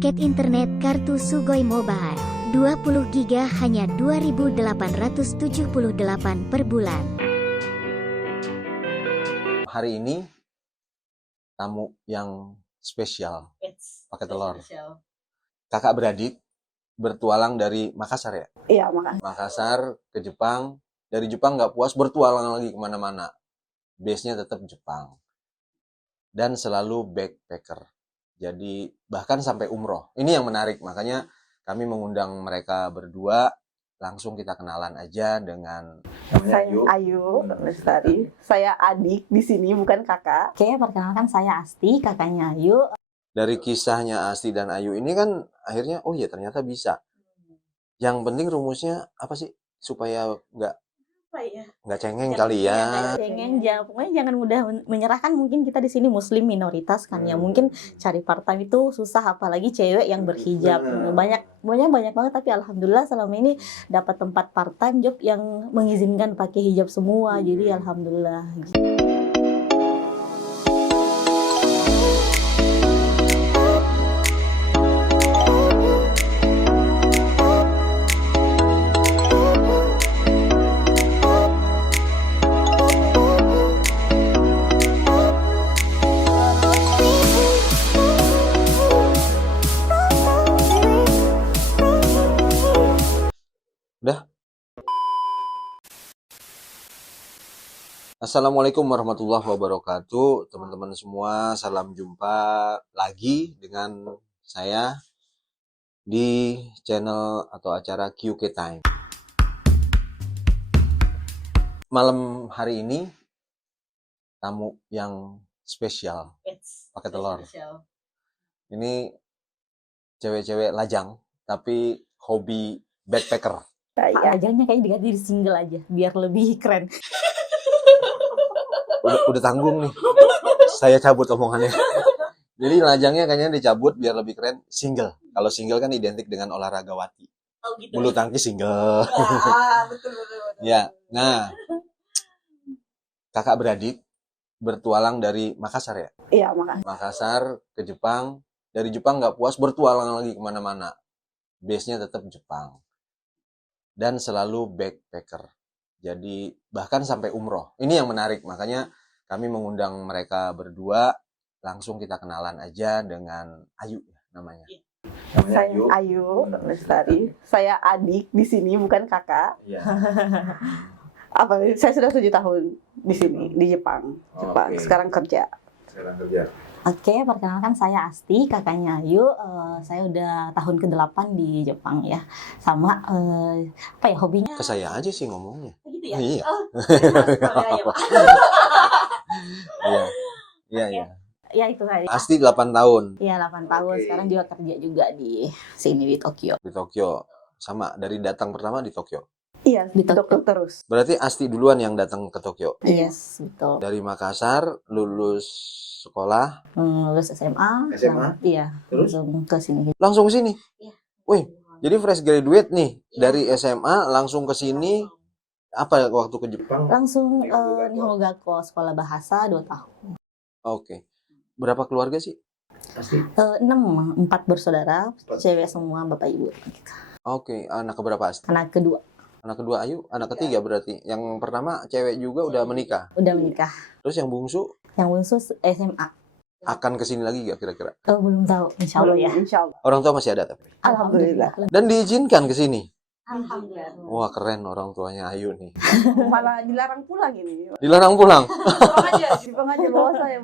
Paket internet kartu Sugoi Mobile 20 GB hanya 2.878 per bulan. Hari ini tamu yang spesial, pakai telur. Kakak beradik bertualang dari Makassar ya? Iya, Makassar. Makassar ke Jepang, dari Jepang nggak puas bertualang lagi kemana-mana. Base-nya tetap Jepang. Dan selalu backpacker. Jadi bahkan sampai umroh. Ini yang menarik, makanya kami mengundang mereka berdua. Langsung kita kenalan aja dengan Saya Ayu Lestari. Saya adik di sini, bukan kakak. Oke, perkenalkan saya Asti, kakaknya Ayu. dari kisahnya Asti dan Ayu ini kan akhirnya oh ya ternyata bisa. Yang penting rumusnya apa sih supaya nggak cengeng kali ya. Pokoknya jangan mudah menyerahkan. Mungkin kita di sini muslim minoritas kan ya. Mungkin cari part-time itu susah, apalagi cewek yang berhijab. Banyak banget, tapi alhamdulillah selama ini dapat tempat part-time job yang mengizinkan pakai hijab semua. Jadi alhamdulillah. Udah? Assalamualaikum warahmatullahi wabarakatuh. Teman-teman semua, salam jumpa lagi dengan saya di channel atau acara QK Time. Malam hari ini tamu yang spesial, pakai telur. Ini cewek-cewek lajang tapi hobi backpacker. Ajangnya kayaknya diganti di single aja biar lebih keren. Udah tanggung nih. Saya cabut omongannya. Jadi lajangnya kayaknya dicabut biar lebih keren. Single. Kalau single kan identik dengan olahragawati. Oh gitu. Bulu tangkis single. Betul. Ya. Nah, kakak beradik bertualang dari Makassar ya? Iya, Makassar. Makassar ke Jepang. Dari Jepang nggak puas bertualang lagi kemana-mana. Base-nya tetap Jepang. Dan selalu backpacker. Jadi bahkan sampai umroh. Ini yang menarik, makanya kami mengundang mereka berdua. Langsung kita kenalan aja dengan Ayu namanya. Saya Ayu Lestari. Saya adik di sini, bukan kakak. Iya. Saya sudah 7 tahun di sini, di Jepang. Oke. Sekarang kerja. Oke, perkenalkan saya Asti, kakaknya Ayu. Saya udah tahun ke-8 di Jepang ya. Sama hobinya? Ke saya aja sih ngomongnya. Gitu ya? Iya. Iya. Ya itu tadi. Asti 8 tahun Iya, 8 tahun. Oke. Sekarang juga kerja juga di sini di Tokyo. di Tokyo. Sama dari datang pertama di Tokyo. Iya, Di Tokyo. dokter terus. Berarti Asti duluan yang datang ke Tokyo. Yes, betul. Dari Makassar lulus sekolah Lulus SMA. SMA? Iya, Terus? langsung ke sini. langsung ke sini. Iya. Wih, jadi fresh graduate nih Iya. dari SMA langsung ke sini. Apa waktu ke Jepang? Langsung Nihongo Gakko, sekolah bahasa 2 tahun. Oke. Berapa keluarga sih? 4 bersaudara, cewek semua, bapak ibu. Gitu. Oke, anak keberapa Asti? Anak kedua Anak kedua Ayu, anak ketiga berarti. Yang pertama cewek juga udah menikah. udah menikah. Terus yang bungsu Yang bungsu SMA. akan kesini lagi gak kira-kira? Belum tahu, insya Allah ya. Insya Allah. Orang tua masih ada tapi. Alhamdulillah. Dan diizinkan ke sini. Alhamdulillah. Wah keren orang tuanya Ayu nih. Malah dilarang pulang ini. Dilarang pulang. Jepang aja bawa saya.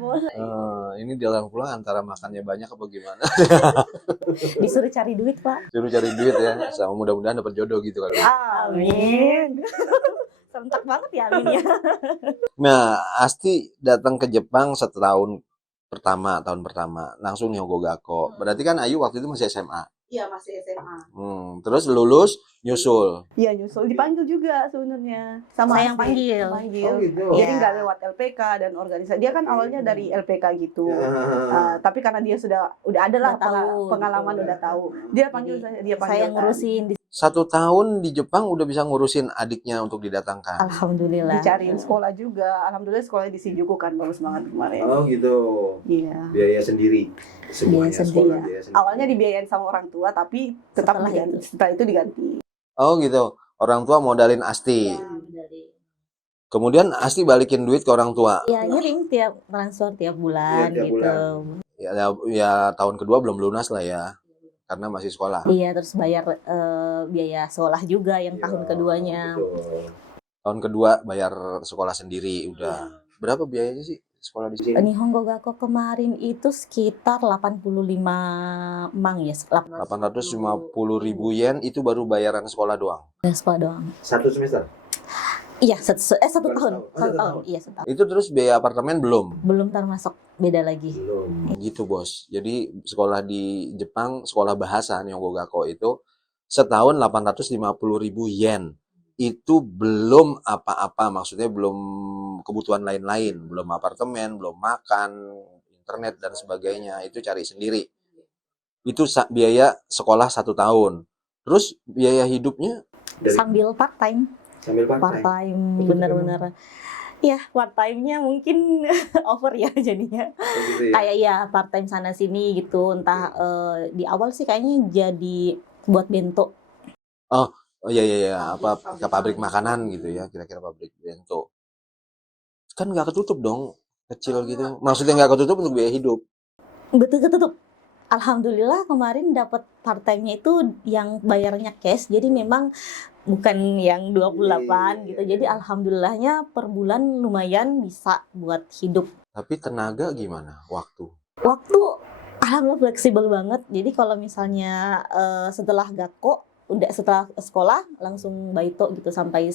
Ini dilarang pulang antara makannya banyak apa gimana? Disuruh cari duit, Pak. Suruh cari duit ya. Sama mudah-mudahan dapat jodoh gitu kali. Amin. Serentak banget ya amin ya. Nah, Asti datang ke Jepang tahun pertama. Langsung Nihongo Gakko. Berarti kan Ayu waktu itu masih SMA. Iya, masih SMA. Terus lulus nyusul. Iya, nyusul. Dipanggil juga sebenarnya. Saya Asti. yang panggil. gitu. Jadi Iya. nggak lewat LPK dan organisasi. Dia kan awalnya dari LPK gitu. Tapi karena dia udah ada lah Udah tahu, pengalaman, gitu. udah tahu. Dia panggil Jadi, saya, dia panggil Saya yang ngurusin di 1 tahun di Jepang udah bisa ngurusin adiknya untuk didatangkan. Alhamdulillah. Dicariin sekolah juga. Alhamdulillah sekolah di Shinjuku kan bagus banget kemarin. Oh gitu. Iya. Biaya sendiri. Semuanya Biaya sekolah Iya. biaya sendiri. Awalnya dibiayain sama orang tua, tapi tetap Setelah diganti. itu. Setelah itu diganti. Oh gitu. Orang tua modalin Asti. Kemudian Asti balikin duit ke orang tua. Ya ngirim tiap transfer tiap bulan Iya, tiap gitu. bulan. Ya tahun kedua belum lunas lah ya. Karena masih sekolah. Iya, terus bayar biaya sekolah juga yang Iya, tahun keduanya. Betul. Tahun kedua bayar sekolah sendiri udah. Berapa biayanya sih sekolah di sini? Nihongo Gakko kemarin itu sekitar 85 mang ya, 850.000 yen itu baru bayaran sekolah doang. sekolah doang. Satu semester. Iya, satu Baru tahun, setahun. satu Satu tahun, tahun. iya satu tahun. Itu terus biaya apartemen belum. Belum termasuk beda lagi. Belum. Gitu bos. Jadi sekolah di Jepang, sekolah bahasa Nihongo Gakko itu setahun 850.000 yen. Itu belum apa-apa, maksudnya belum kebutuhan lain-lain, belum apartemen, belum makan, internet dan sebagainya. Itu cari sendiri. Itu biaya sekolah 1 tahun. Terus biaya hidupnya Sambil part time, Sambil part-time. Betul, benar-benar. Ya, part time-nya mungkin over ya jadinya. Oh, gitu ya. Kayak ya part time sana sini gitu. Entah di awal sih kayaknya jadi buat bento. oh iya apa ke pabrik makanan gitu ya, kira-kira pabrik bento. Kan nggak ketutup dong, kecil gitu. Maksudnya nggak ketutup untuk biaya hidup. Betul ketutup. Alhamdulillah kemarin dapat part time-nya itu yang bayarnya cash. Jadi memang bukan yang 28 gitu. Jadi alhamdulillahnya per bulan lumayan bisa buat hidup. Tapi tenaga gimana? Waktu. Waktu alhamdulillah fleksibel banget. Jadi kalau misalnya setelah Gakko, udah setelah sekolah langsung baito gitu sampai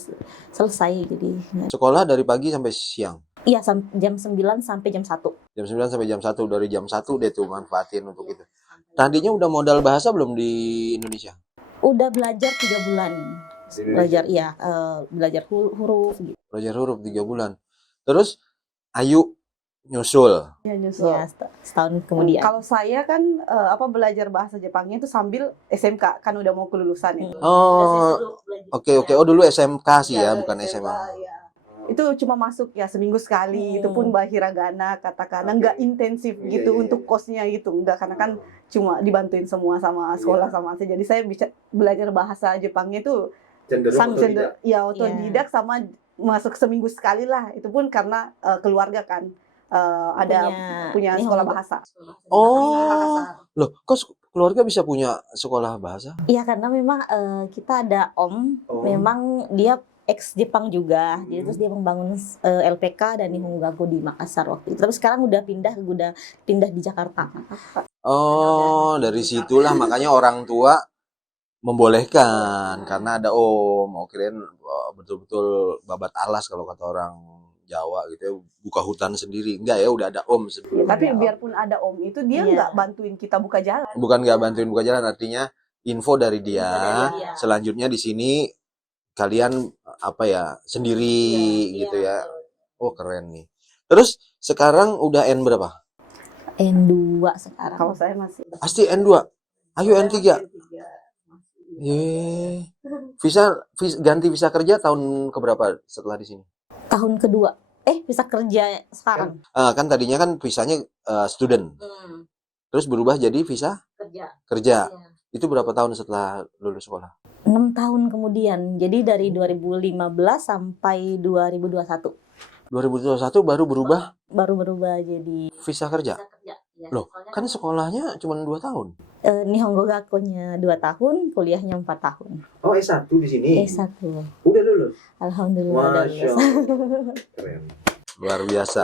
selesai. Jadi Sekolah dari pagi sampai siang. iya jam 9 sampai jam 1. Jam 9 sampai jam 1. Dari jam 1 deh tuh manfaatin untuk itu. Tadinya udah modal bahasa belum di Indonesia? Udah belajar 3 bulan. Di Indonesia. Belajar iya belajar huruf gitu. Belajar huruf 3 bulan. Terus Ayu nyusul. Ya, nyusul. Ya, setahun kemudian. Kalau saya kan belajar bahasa Jepangnya itu sambil SMK, kan udah mau kelulusan itu. Oh, oke. Oh dulu SMK sih ya, bukan SMA. Ya. Itu cuma masuk ya seminggu sekali, itu pun hiragana, katakana, nggak intensif Iya, gitu iya, untuk iya. kosnya gitu, nggak, karena kan cuma dibantuin semua sama sekolah sama saya. Jadi saya bisa belajar bahasa Jepangnya itu Cenderung otodidak. ya otodidak sama masuk seminggu sekali lah. Itu pun karena keluarga kan ada punya sekolah bahasa. Oh, loh, kok keluarga bisa punya sekolah bahasa? Iya karena memang kita ada om, Oh. memang dia ex Jepang juga, jadi terus dia membangun LPK dan Nihongo Gakko di Makassar waktu itu. Tapi sekarang udah pindah di Jakarta. Oh, dari situlah makanya orang tua membolehkan karena ada om. Mau kirain betul-betul babat alas kalau kata orang Jawa gitu ya, buka hutan sendiri. Enggak ya, udah ada om Ya, sebelumnya. tapi biarpun ada om itu dia Iya. nggak bantuin kita buka jalan. Bukan nggak bantuin buka jalan, artinya info dari dia. Iya. Selanjutnya di sini kalian sendiri gitu ya. Oh keren nih. Terus sekarang udah N berapa? N2 sekarang. Kalau saya masih Pasti N2. Ayo N3. Ganti visa kerja tahun keberapa setelah di sini? Tahun kedua. Bisa kerja sekarang. Kan tadinya kan visanya student. Terus berubah jadi visa kerja. Itu berapa tahun setelah lulus sekolah? 6 tahun kemudian. Jadi dari 2015 sampai 2021 2021 baru berubah baru berubah jadi visa kerja. Loh, kan sekolahnya cuma 2 tahun. Nihongo Gakko-nya 2 tahun, kuliahnya 4 tahun. Oh, S1 di sini. S1. Udah lulus. Alhamdulillah udah Masya lulus. Allah. Keren. Luar biasa.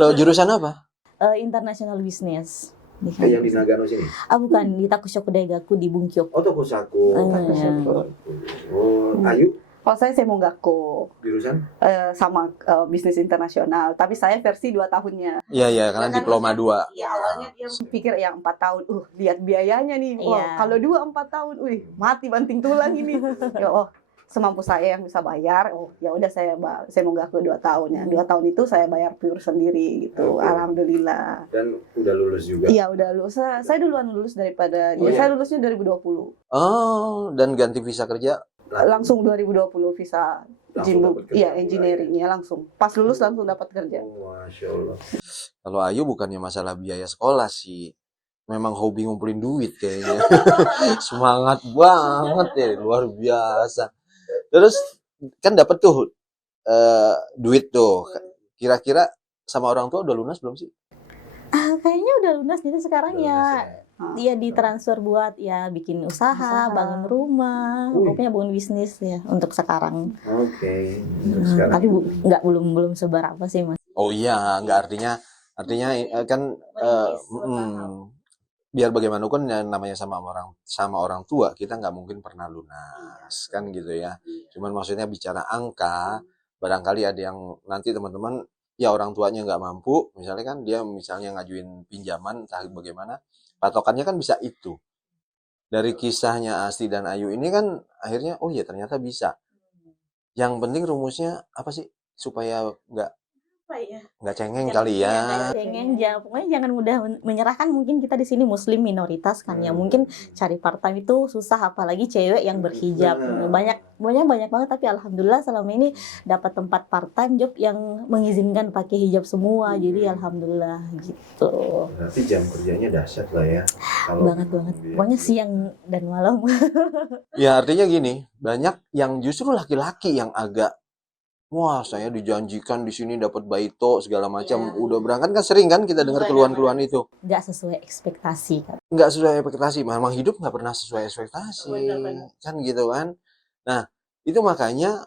Loh, jurusan apa? International business. Yang di Nagano sini. Bukan di Takushoku Daigaku di Bunkyo. Oh, Tokusaku. Iya. Oh, Ayu Kalau saya mau Gakko jurusan? sama bisnis internasional, tapi saya versi 2 tahunnya. Iya, karena diploma 2. Ya awalnya dia pikir yang 4 tahun, lihat biayanya nih, Iya. wah kalau 4 tahun, mati banting tulang ini. Ya, semampu saya yang bisa bayar. Oh ya udah saya nunggak ke 2 tahun ya. 2 tahun itu saya bayar pure sendiri gitu. Oke. Alhamdulillah. Dan udah lulus juga. Iya udah lulus. Saya duluan lulus daripada Oh, iya? saya lulusnya 2020. Oh, dan ganti visa kerja. Langsung 2020 visa Langsung dapat kerja. iya engineeringnya langsung. Pas lulus langsung dapat kerja. Oh, Masya Allah. Kalau Ayu bukannya masalah biaya sekolah sih. Memang hobi ngumpulin duit kayaknya. Semangat banget ya, luar biasa. Terus kan dapat tuh duit tuh. Kira-kira sama orang tua udah lunas belum sih? Kayaknya udah lunas, jadi sekarang Udah ya lunas dia ditransfer buat ya bikin usaha, bangun rumah, Wih. pokoknya bangun bisnis ya untuk sekarang. Oke. Untuk sekarang. Tapi belum seberapa sih Mas. Oh iya, nggak artinya kan biar bagaimanapun yang namanya sama orang tua kita nggak mungkin pernah lunas kan gitu ya. Cuman maksudnya bicara angka, barangkali ada yang nanti teman-teman ya orang tuanya nggak mampu, misalnya kan dia misalnya ngajuin pinjaman entah bagaimana, patokannya kan bisa itu. Dari kisahnya Asti dan Ayu ini kan akhirnya oh ya ternyata bisa. Yang penting rumusnya apa sih supaya nggak cengeng kali ya. Cengeng aja, pokoknya jangan mudah menyerah, kan mungkin kita di sini muslim minoritas kan ya, mungkin cari part time itu susah, apalagi cewek yang berhijab. Banyak banget, tapi alhamdulillah selama ini dapat tempat part time job yang mengizinkan pakai hijab semua, jadi alhamdulillah gitu. Berarti jam kerjanya dahsyat lah ya. Kalau Banget. Pokoknya siang dan malam. Ya artinya gini, banyak yang justru laki-laki yang agak wah saya dijanjikan di sini dapat baito segala macam. Iya. Udah berangkat kan sering kan kita dengar keluhan-keluhan itu. Nggak sesuai ekspektasi kan. Nggak sesuai ekspektasi. Memang hidup nggak pernah sesuai ekspektasi. Benar. Kan gitu kan. Nah itu makanya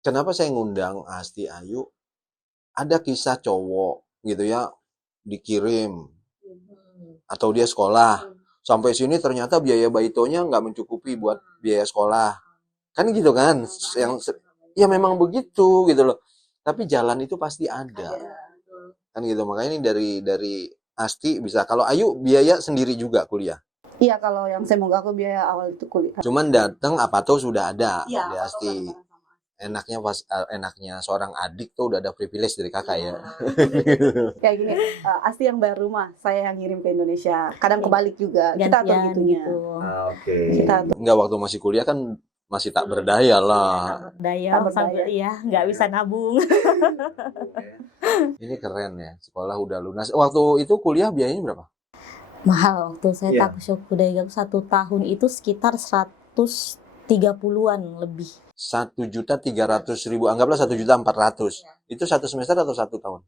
kenapa saya ngundang Asti Ayu. Ada kisah cowok gitu ya dikirim atau dia sekolah. Sampai sini ternyata biaya baitonya nggak mencukupi buat biaya sekolah. Kan gitu kan. Ya memang begitu gitu loh. Tapi jalan itu pasti ada. Kan gitu. Makanya ini dari Asti bisa. Kalau Ayu biaya sendiri juga kuliah. Iya kalau yang saya nunggak ke biaya awal itu kuliah. Cuman datang apa tuh sudah ada Iya, di Asti. Enaknya seorang adik tuh udah ada privilege dari kakak ya. Kayak gini, Asti yang bayar rumah, saya yang ngirim ke Indonesia. Kadang kebalik juga. Kita atur Gantian gitunya. gitu. Oke. Kita atur. Enggak waktu masih kuliah kan masih tak berdaya lah. Daya Tambah sampai ya nggak bisa nabung. Ini keren ya. Sekolah udah lunas. Waktu itu kuliah biayanya berapa? Mahal waktu saya Iya. Takushoku Daigaku 1 tahun itu sekitar 130-an lebih. 1.300.000, anggaplah 1.400.000. Itu satu semester atau 1 tahun?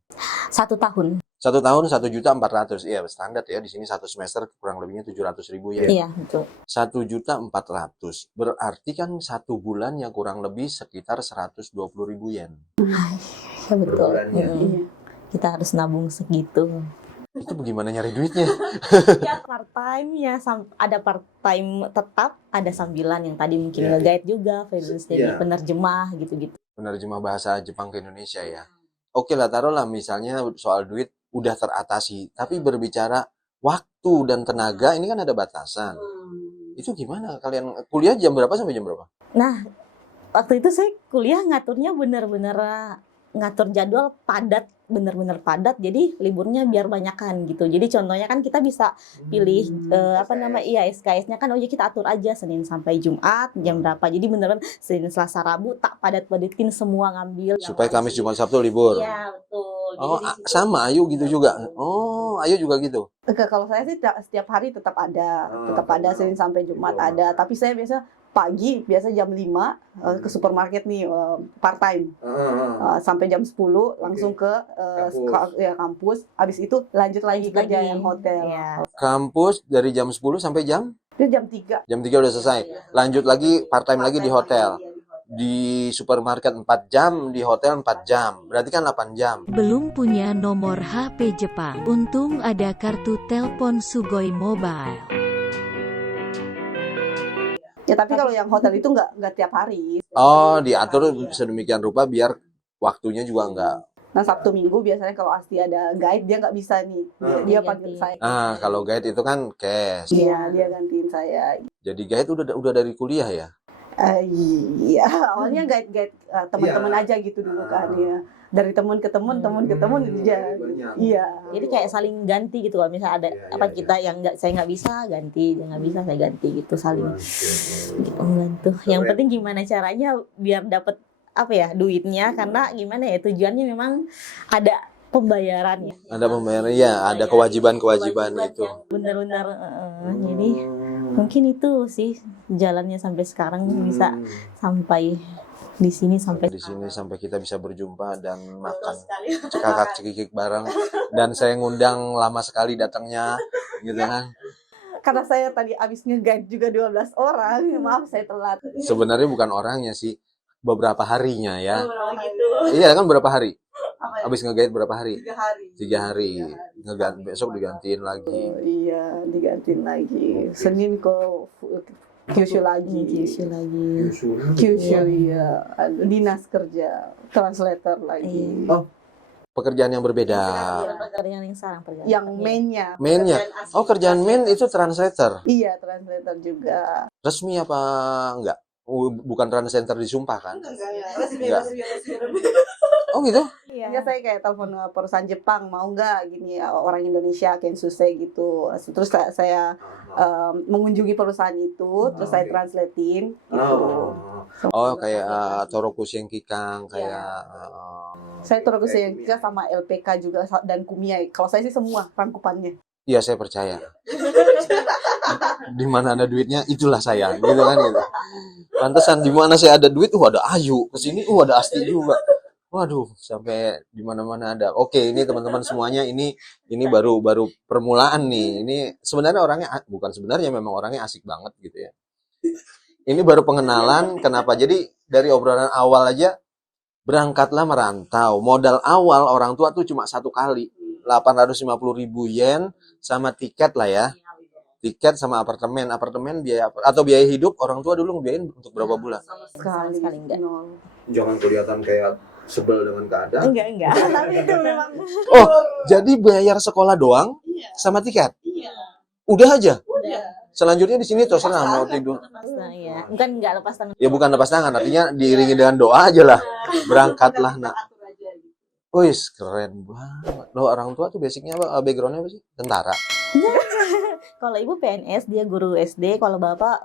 1 tahun. 1 tahun 1.400.000. Iya, standar ya. Di sini 1 semester kurang lebihnya 700.000 ya. Iya, betul. 1.400.000. Berarti kan 1 bulan yang kurang lebih sekitar 120.000 yen. Ya betul. bulannya. Iya. Kita harus nabung segitu. Itu bagaimana nyari duitnya? Ya part time ya, ada part time tetap, ada sambilan yang tadi mungkin Iya. nge-guide juga, freelance jadi Iya. penerjemah gitu-gitu. Penerjemah bahasa Jepang ke Indonesia ya. Oke lah, taruhlah misalnya soal duit udah teratasi. Tapi berbicara waktu dan tenaga ini kan ada batasan. Itu gimana? Kalian kuliah jam berapa sampai jam berapa? Nah, waktu itu saya kuliah ngaturnya bener-bener ngatur jadwal padat, bener-bener padat, jadi liburnya biar banyakan gitu. Jadi contohnya kan kita bisa pilih SKS-nya kan, oh ya kita atur aja Senin sampai Jumat jam berapa. Jadi beneran Senin Selasa Rabu tak padat-padatin semua ngambil. Supaya Kamis Jumat Sabtu libur. Iya, betul. Jadi Oh, di situ- sama Ayu gitu juga. Oh, Ayu juga gitu. Kalau saya sih setiap hari tetap ada, Oh, tetap ada Senin sampai Jumat ada. Tapi saya biasa jam 5 ke supermarket nih part time. Sampai jam 10 langsung ke kampus. Habis itu lanjut lagi kerja yang hotel. Iya. Kampus dari jam 10 sampai jam Itu jam 3. 3 udah selesai. Lanjut lagi part time lagi di hotel. Di supermarket 4 jam, di hotel 4 jam. Berarti kan 8 jam. Belum punya nomor HP Jepang. Untung ada kartu telepon Sugoi Mobile. Ya tapi kalau yang hotel itu nggak tiap hari. Oh, diatur sedemikian rupa biar waktunya juga enggak. Nah Sabtu Minggu biasanya kalau Asti ada guide dia nggak bisa nih. Dia panggil saya. Nah, kalau guide itu kan cash. Iya dia gantiin saya. Jadi guide udah dari kuliah ya? Iya, awalnya guide teman-teman aja gitu dulu kan ya. Dari teman ke teman aja. Iya. Jadi kayak saling ganti gitu, kalau misalnya ada apa kita yang saya nggak bisa ganti, dia nggak bisa saya ganti gitu, saling gitu, membantu. Yang penting gimana caranya biar dapat apa ya duitnya, karena gimana ya tujuannya memang ada pembayarannya. Ada pembayaran, ya ada kewajiban-kewajiban itu. Benar-benar. Jadi mungkin itu sih jalannya sampai sekarang bisa sampai di sini sampai Di sini sampai kita bisa berjumpa dan makan cekakak cekikik bareng, dan saya ngundang lama sekali datangnya gitu kan. Karena saya tadi abis nge-guide juga 12 orang, maaf saya telat. Sebenarnya bukan orangnya sih, beberapa harinya ya. Iya kan, berapa hari? Abis nge-guide berapa hari? 3 hari. Besok digantiin lagi. Iya, digantiin lagi. Senin ke Kyushu lagi. Kyushu iya. Dinas kerja, translator lagi. Oh, pekerjaan yang berbeda. pekerjaan yang sekarang pekerjaan. Yang mainnya. Mainnya. Oh, kerjaan main itu translator. Iya, translator juga. Resmi apa enggak? Bukan translator disumpah kan? Enggak. Oh gitu? Iya, saya kayak telepon perusahaan Jepang, mau nggak gini orang Indonesia Kensuse gitu. Terus saya mengunjungi perusahaan itu, terus saya translatein gitu. Oh, kayak Toroku Senkikang, kayak Saya terus yang sama LPK juga dan Kumiai. Kalau saya sih semua rangkupannya. iya, saya percaya. Di mana ada duitnya, itulah saya, gitu kan gitu. Pantesan di mana saya ada duit, ada Ayu. Kesini, ada Asti juga. Waduh, sampai di mana-mana ada. Oke, ini teman-teman semuanya, ini baru permulaan nih. Ini sebenarnya bukan sebenarnya, memang orangnya asik banget gitu ya. Ini baru pengenalan. Kenapa? Jadi dari obrolan awal aja, berangkatlah merantau. Modal awal orang tua tuh cuma 1 kali, 850.000 yen sama tiket lah ya. Tiket sama apartemen biaya atau biaya hidup orang tua dulu ngebiayain untuk berapa bulan? Sekali enggak. Jangan kelihatan kayak sebel dengan keadaan. Enggak. Tapi itu memang Oh, jadi bayar sekolah doang sama tiket? Udah aja? Selanjutnya di sini terserah mau tidur. ya. Bukan enggak lepas tangan. Ya bukan lepas tangan, artinya diiringi dengan doa aja lah. Berangkatlah nak. Wih, keren banget. Loh, orang tua tuh basicnya apa? Backgroundnya apa sih? Tentara. Kalau ibu PNS, dia guru SD. Kalau bapak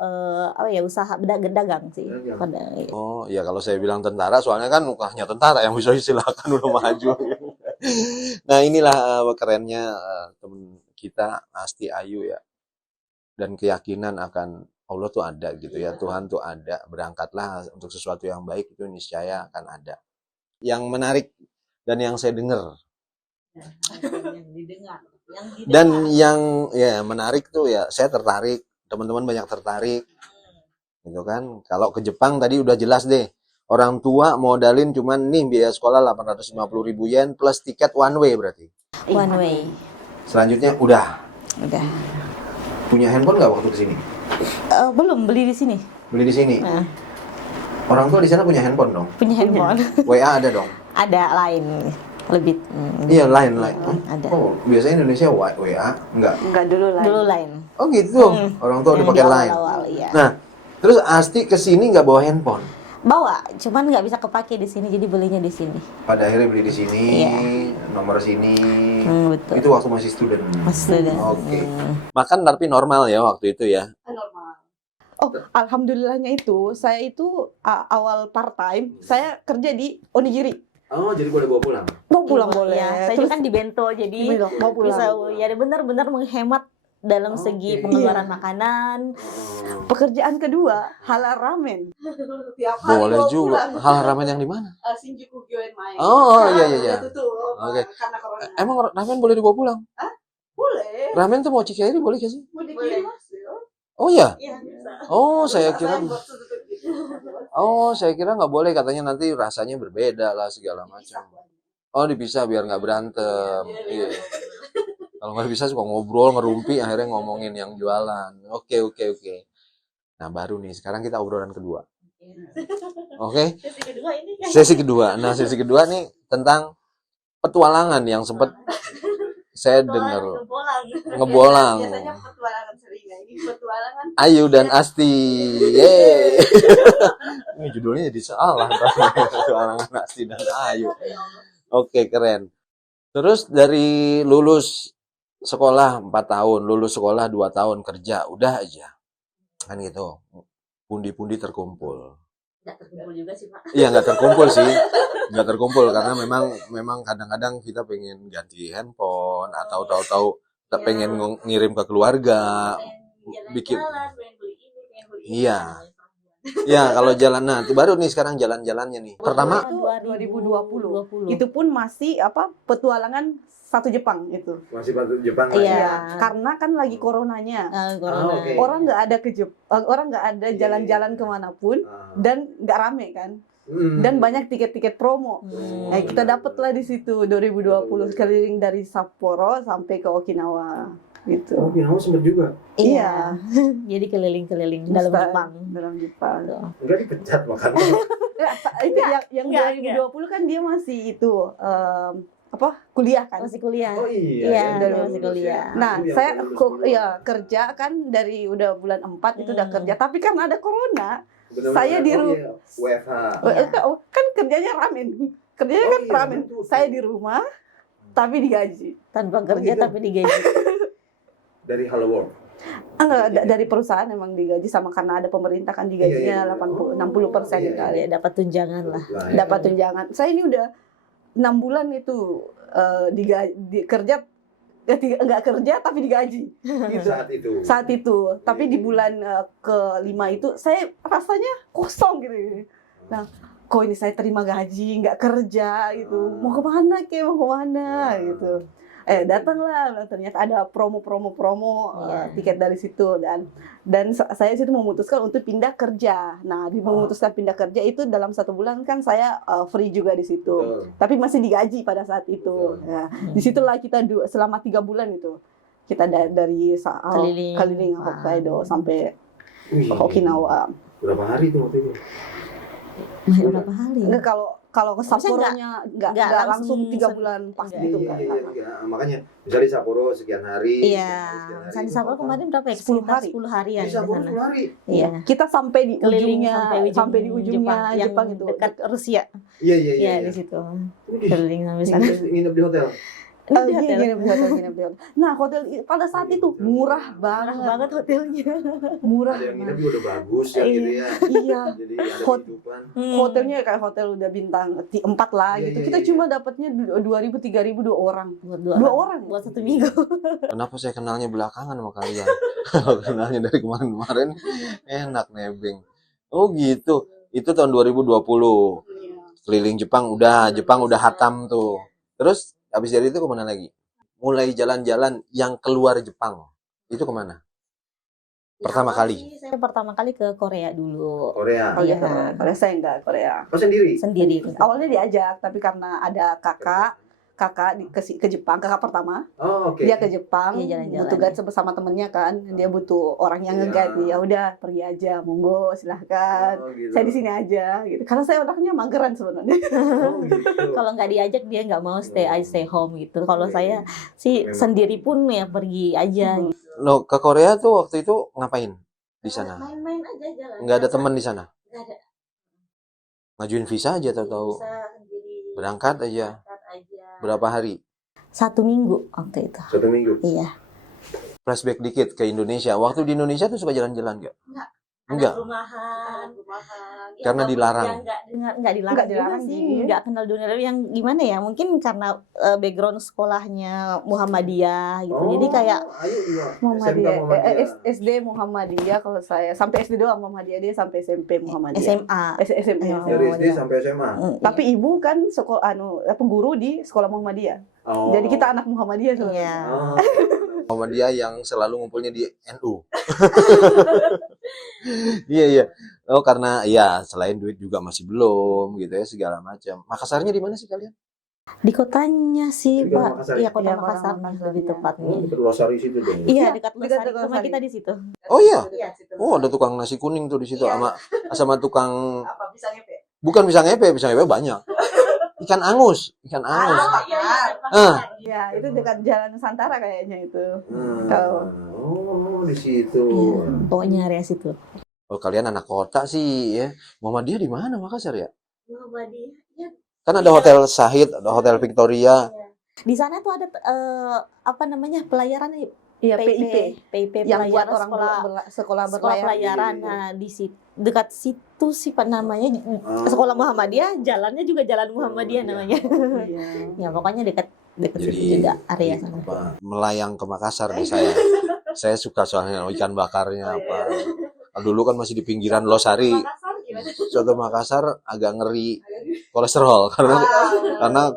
usaha dagang sih. Oh, ya kalau saya bilang tentara, soalnya kan mukanya tentara yang bisa silakan udah maju. Nah, inilah kerennya temen kita Asti Ayu ya. Dan keyakinan akan Allah tuh ada gitu ya. Tuhan tuh ada. Berangkatlah untuk sesuatu yang baik, itu niscaya akan ada. Yang menarik dan yang saya dengar. Dan yang ya menarik tuh ya, saya tertarik, teman-teman banyak tertarik. Gitu kan. Kalau ke Jepang tadi udah jelas deh. Orang tua modalin cuman nih biaya sekolah 850.000 yen plus tiket one way berarti. One way. Selanjutnya udah. Punya handphone nggak waktu kesini? Belum, beli di sini. Beli di sini. Nah. Orang tua di sana punya handphone dong. Punya handphone. WA ada dong. Ada lain. Lebih. Iya, lain. Ada. Oh, biasanya Indonesia WA enggak? Enggak dulu lah. Dulu lain. Oh gitu. Orang tua udah pakai line. Awal, iya. Nah, terus Asti kesini nggak bawa handphone. Bawa, cuman nggak bisa kepake di sini, jadi belinya di sini. Pada akhirnya beli di sini, nomor sini. Betul. Itu waktu masih student. Masih student. Oke. Makan tapi normal ya waktu itu ya. Oh, alhamdulillahnya itu saya itu awal part time, saya kerja di onigiri. Oh, jadi boleh bawa pulang? Mau pulang Iya, boleh. ya, saya Terus juga kan di bento, jadi mau pulang. bisa ya benar-benar menghemat dalam segi pengeluaran makanan. pekerjaan kedua halal ramen. Boleh juga. Hal ramen yang di mana? Shinjuku Gyoenmae. Oh, iya. Tutup. Oke. Karena corona. Emang ramen boleh dibawa pulang? Boleh. Ramen tuh mau Cikairi boleh gak sih? Mau dikirim Mas? Oh ya? Iya, bisa. Oh, saya kira. Saya box tutup gitu. Oh, saya kira nggak boleh, katanya nanti rasanya berbeda lah segala macam. Oh, dipisah biar nggak berantem. Iya. Kalau nggak bisa suka ngobrol, ngerumpi, akhirnya ngomongin yang jualan. Oke. Nah, baru nih, sekarang kita obrolan kedua. Oke? Sesi kedua ini kan. Sesi kedua. Nah, sesi kedua nih tentang petualangan yang sempat saya dengar. Bolang. Ngebolang. Biasanya petualangan sering. Ini petualangan. Ayu dan Asti. Yeay. Ini judulnya jadi salah. Petualangan Asti dan Ayu. Oke, keren. Terus dari lulus sekolah 4 tahun, lulus sekolah 2 tahun, kerja, udah aja. Kan gitu. Pundi-pundi terkumpul. Nggak terkumpul juga sih, Pak. Iya, nggak terkumpul sih. Nggak terkumpul karena memang kadang-kadang kita pengen ganti handphone atau tahu-tahu kita pengen ngirim ke keluarga. Bikin. Iya. Iya, kalau jalan, nah itu baru nih sekarang jalan-jalannya nih. Pertama Itu 2020. Itu pun masih petualangan satu Jepang itu. Masih patut Jepang Iya. lagi. Karena kan lagi coronanya. Corona. oke. Orang nggak ada orang nggak ada jalan-jalan kemanapun dan nggak rame kan. Dan banyak tiket-tiket promo. Hmm. Kita dapatlah di situ 2020 keliling dari Sapporo sampai ke Okinawa gitu. Oh, Okinawa sempet juga. Iya. Jadi keliling-keliling dalam Mustahil. Jepang. Dalam Jepang. Enggak dipecat makanya. Itu yang enggak. 2020 kan dia masih itu kuliah kan. Masih kuliah. Oh iya. Iya, yang dia masih lulus kuliah. ya. Nah, Itu yang saya lulus. kerja kan dari udah bulan 4 itu udah kerja, tapi karena ada corona, Benar-benar, saya di oh iya, WFH. kan kerjanya ramen. Kerjanya Oh kan iya, ramen. betul. Saya di rumah tapi digaji. Tanpa kerja gitu. tapi digaji. Dari Hello World. Enggak, dari perusahaan emang digaji sama karena ada pemerintah kan digajinya Iya, iya. 60% Iya, kali. Ya, dapat tunjangan lah. Lah, ya. Dapat tunjangan. Saya ini udah 6 bulan itu kerja nggak kerja tapi digaji gitu. Saat itu. Tapi di bulan kelima itu saya rasanya kosong gitu. Nah, kok ini saya terima gaji nggak kerja gitu, mau kemana gitu. Datanglah, ternyata ada promo tiket dari situ dan saya situ memutuskan untuk pindah kerja. Nah, memutuskan pindah kerja itu dalam 1 bulan kan saya free juga di situ. Betul. Tapi masih digaji pada saat itu. Betul. Nah, disitulah kita selama 3 bulan itu kita dari keliling Hokkaido sampai Wih, Okinawa. Berapa hari tuh waktu itu? Berapa hari? Enggak, kalau ke Maksudnya Sapporo-nya nggak nggak langsung 3 langsung bulan pas Enggak. gitu Iya, kan. iya, iya. Makanya misalnya di Sapporo sekian hari. Iya. Misalnya di Sapporo kemarin berapa ya? 10 Sekitar hari. 10 harian Di di Sapporo sana. 10 hari. Iya. Kita sampai di Keliling ujungnya sampai di ujungnya Jepang yang itu. dekat Rusia. Iya, iya, iya. Iya, iya. di situ. Wih, Keliling sampai sana. nginep di hotel. Di hotel. Nginep di hotel. Nah, hotel pada saat itu murah Parah banget. banget hotelnya. Murah. Ada yang nginep juga udah bagus ya gitu ya. Iya. Jadi ada Hot- kehidupan. Hotelnya kayak hotel udah bintang 4 lah Iya, gitu. iya, Kita iya. cuma dapatnya 2.000 3.000 2 orang. Buat 2 orang. Buat 1 minggu. kenapa saya kenalnya belakangan sama kalian? Kalau kenalnya dari kemarin-kemarin enak nebeng. Oh gitu. Itu tahun 2020. Keliling Jepang udah hatam tuh. Terus habis dari itu kemana lagi? Mulai jalan-jalan yang keluar Jepang. Itu kemana? Pertama kali. Saya pertama kali ke Korea dulu. Korea. Korea, Iya. Korea saya enggak Korea. Oh sendiri? Sendiri. Awalnya diajak, tapi karena ada kakak ke Jepang, kakak pertama. Oh, oke. Dia ke Jepang, Iya, jalan-jalan. butuh guide bersama temennya kan. Dia butuh orang yang Iya. nge-guide. Ya udah, pergi aja, monggo, silahkan. Oh, gitu. Saya di sini aja gitu. Karena saya orangnya mageran sebenarnya. Oh, gitu. Kalau nggak diajak dia nggak mau stay home gitu. Kalau Iya. saya sih Memang. sendiri pun ya pergi aja. Gitu. Lo ke Korea tuh waktu itu ngapain di sana? Main-main aja jalan. Nggak ada teman di sana? Nggak ada. Ngajuin visa aja atau Bisa sendiri. berangkat aja? Berangkat aja. Berapa hari? 1 minggu waktu itu. 1 minggu. Iya. Flashback dikit ke Indonesia. Waktu di Indonesia tuh suka jalan-jalan nggak? Enggak. Rumahan. Karena dilarang. Nggak dilarang. Nggak dilarang juga sih. sih. Nggak kenal dunia luar yang gimana ya? Mungkin karena background sekolahnya Muhammadiyah gitu. Jadi kayak ayo iya. Muhammadiyah. SMK Muhammadiyah. SD Muhammadiyah kalau saya sampai SD doang Muhammadiyah, dia sampai SMP Muhammadiyah. SMA. SMA. Oh. Dari SD sampai SMA. Tapi ibu kan guru di sekolah Muhammadiyah. Oh. Jadi kita anak Muhammadiyah sebenarnya. Iya. Oh. Sama dia yang selalu ngumpulnya di NU. Iya, iya. Oh, karena ya selain duit juga masih belum gitu ya, segala macam. Makassarnya di mana sih kalian? Di kotanya sih, Di kota Pak. Makassar. Iya, kota Iya, Makassar kota Makassar, lebih iya. tepatnya. Dekat Losari situ dong. Iya, Iya, dekat dekat Losari. Rumah Losari. kita di situ. Oh iya. Iya, situ. Oh, ada tukang nasi kuning tuh di situ Iya. sama tukang Apa bisa ngepe? bukan pisang epe banyak. Ikan angus. Iya. Ah. Ya, itu dekat Jalan Nusantara kayaknya itu. Hmm. Kalau- Oh, di situ. Iya, pokoknya area situ. Oh, kalian anak kota sih ya. Muhammadiyah di mana Makassar ya? Muhammadiyah. Ya, Kan ada Hotel Sahid, ada Hotel Victoria. di sana tuh ada apa namanya pelayaran Iya, PIP yang buat pelayaran orang sekolah sekolah berlayar. pelayaran. Nah, di situ dekat situ sih Pak namanya sekolah Muhammadiyah, jalannya juga jalan Muhammadiyah namanya. Iya. Ya pokoknya dekat situ Jadi juga area sana. apa, melayang ke Makassar nih saya. Saya suka soalnya ikan bakarnya apa. Dulu kan masih di pinggiran Losari. Makassar gimana? Soto Makassar agak ngeri kolesterol karena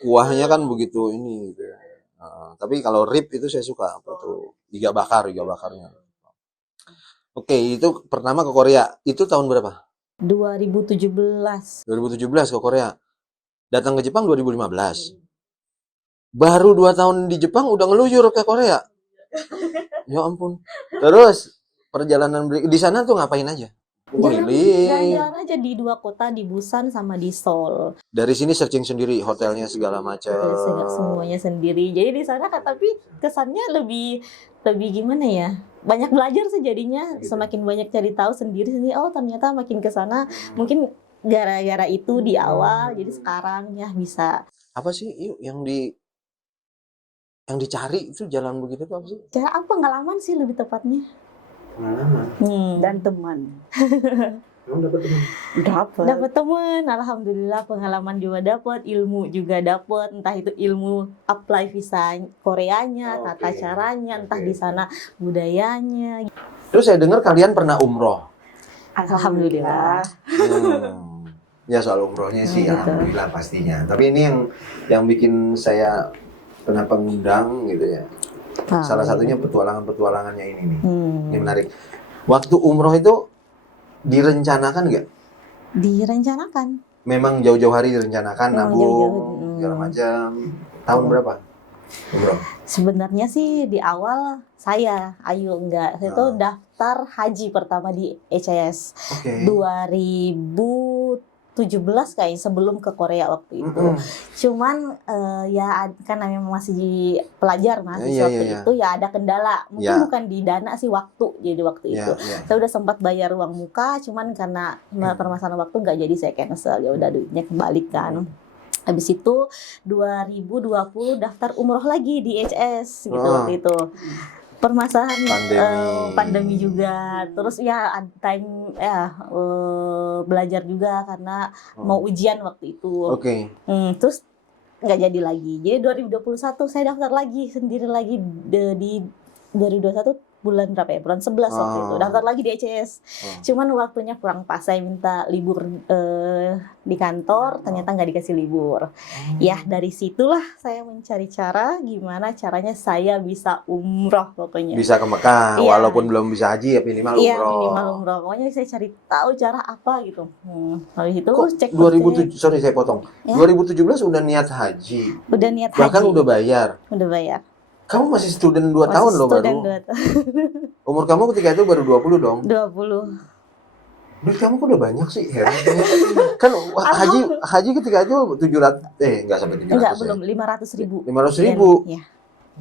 kuahnya kan begitu ini gitu. Tapi kalau rib itu saya suka apa tuh iga bakarnya. Oke, itu pertama ke Korea. Itu tahun berapa? 2017. 2017 ke Korea. Datang ke Jepang 2015. Baru 2 tahun di Jepang udah ngeluyur ke Korea. Ya ampun. Terus perjalanan di sana tuh ngapain aja? Keliling. Jalan-jalan aja di 2 kota, di Busan sama di Seoul. Dari sini searching sendiri hotelnya segala macam. Semuanya sendiri. Jadi di sana tapi kesannya lebih gimana ya? Banyak belajar sih jadinya, semakin banyak cari tahu sendiri. Oh, ternyata makin ke sana mungkin gara-gara itu di awal, jadi sekarang ya bisa. Apa sih yuk yang dicari itu jalan begitu tuh apa sih? Cara pengalaman sih lebih tepatnya. Dan teman. Kamu dapat teman? Dapat teman, alhamdulillah pengalaman juga dapat, ilmu juga dapat, entah itu ilmu apply visa Koreanya, tata caranya, entah di sana budayanya. Terus saya dengar kalian pernah umroh. Alhamdulillah. Ya soal umrohnya sih Gitu. alhamdulillah pastinya. Tapi ini yang bikin saya kenapa ngundang gitu ya. Salah satunya petualangannya ini nih. Ini menarik. Waktu umroh itu direncanakan nggak? Direncanakan. Memang jauh-jauh hari direncanakan, nabung, jauh-jauh. segala macam. Tahun berapa? Umroh. Sebenarnya sih di awal saya, enggak. Saya tuh daftar haji pertama di ECS. Oke. 2017 kayaknya sebelum ke Korea waktu itu. Cuman ya kan memang masih pelajar mahasiswa waktu itu ya ada kendala. Mungkin bukan di dana sih waktu. Jadi waktu itu saya udah sempat bayar uang muka, cuman karena permasalahan waktu nggak jadi saya cancel. Ya udah duitnya kembalikan. Habis itu 2020 daftar umroh lagi di HS gitu waktu itu. Permasalahan pandemi juga, terus ya time belajar juga karena mau ujian waktu itu. Oke. Terus nggak jadi lagi. Jadi 2021 saya daftar lagi sendiri lagi di 2021 bulan berapa ya? Bulan 11 waktu itu. Daftar lagi di ECS. Cuman waktunya kurang pas. Saya minta libur di kantor, ternyata nggak dikasih libur. Ya dari situlah saya mencari cara gimana caranya saya bisa umroh pokoknya. Bisa ke Mekah, walaupun belum bisa haji ya minimal umroh. Iya minimal umroh. Pokoknya saya cari tahu cara apa gitu. Habis itu Kok cek 2007, sorry saya potong. Ya? 2017 udah niat haji. Udah niat Bahkan haji. udah bayar. Udah bayar. Kamu masih student 2 tahun loh baru. 2 tahun. Umur kamu ketika itu baru 20 dong. 20. Duit kamu kok udah banyak sih, heran. Kan haji ketika itu 700 enggak sampai 700. Enggak, belum 500.000. 500.000. Iya.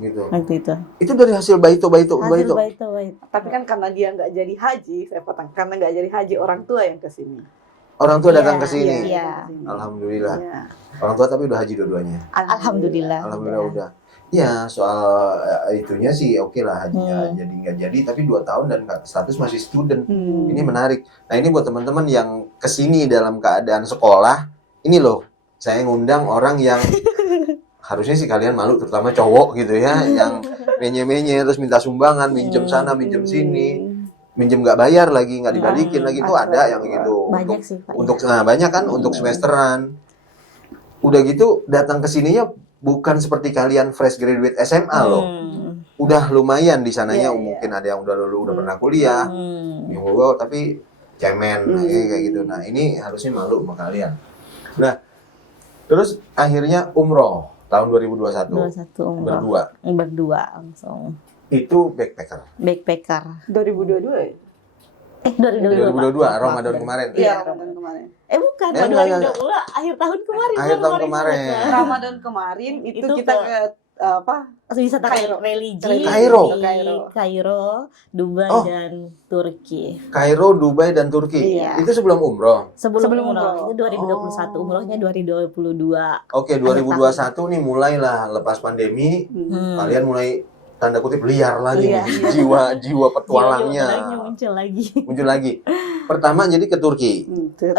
Gitu. Waktu itu. Itu dari hasil baito. Baito. Tapi kan karena dia nggak jadi haji, saya potong. Karena nggak jadi haji orang tua yang ke sini. Orang tua datang ke sini. Iya. Alhamdulillah. Iya. Orang tua tapi udah haji dua-duanya. Alhamdulillah. Alhamdulillah udah. Ya soal itunya sih oke lah hajinya jadi nggak jadi tapi 2 tahun dan status masih student. Ini menarik. Nah ini buat teman-teman yang kesini dalam keadaan sekolah, ini loh saya ngundang orang yang harusnya sih kalian malu terutama cowok gitu ya yang menye-menye terus minta sumbangan, minjem sana minjem sini, minjem nggak bayar lagi nggak dibalikin lagi tuh ada yang gitu. Banyak sih Pak. Untuk banyak kan untuk semesteran. Udah gitu datang ke sininya bukan seperti kalian fresh graduate SMA loh. Udah lumayan di sananya mungkin ada yang udah pernah kuliah. Tapi cemen kayak gitu. Nah, ini harusnya malu sama kalian. Nah, terus akhirnya umroh tahun 2021. 21 umroh. Berdua langsung. Itu backpacker. 2022 ya? 2022. 2022 Ramadan kemarin. Iya, Ramadan kemarin. Bukan, 2022 akhir tahun kemarin. Akhir tahun kemarin. Ramadan kemarin itu kita ke wisata Kairo. religi Kairo. di Kairo, Dubai Oh. dan Turki. Kairo, Dubai, dan Turki. Iya. Itu sebelum umroh. Sebelum Sebelum umroh, umroh. itu 2021, umrohnya 2022. Oke, 2021 nih mulailah lepas pandemi. Kalian mulai tanda kutip liar lagi Iya. nih. Jiwa petualangnya Jiwa-jiwa muncul lagi. muncul lagi. Pertama jadi ke Turki, Ke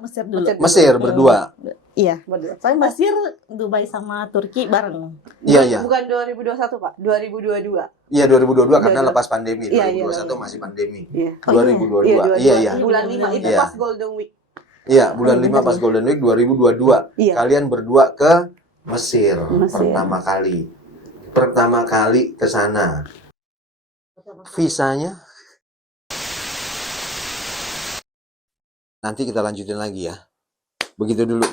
Mesir dulu. Mesir berdua. Iya. Berdua. Saya Mesir, Dubai sama Turki bareng. Iya, iya. Bukan 2021 Pak, 2022. Iya 2022 karena 22. lepas pandemi. Iya, 2021 iya. masih pandemi. Iya. 2022. Iya, iya. Bulan 5 itu Iya. pas Golden Week. Iya, bulan Oh, 5 bener pas ya. Golden Week 2022. Iya. Kalian berdua ke Mesir, Mesir. pertama kali ke sana. Visanya nanti kita lanjutin lagi ya. Begitu dulu.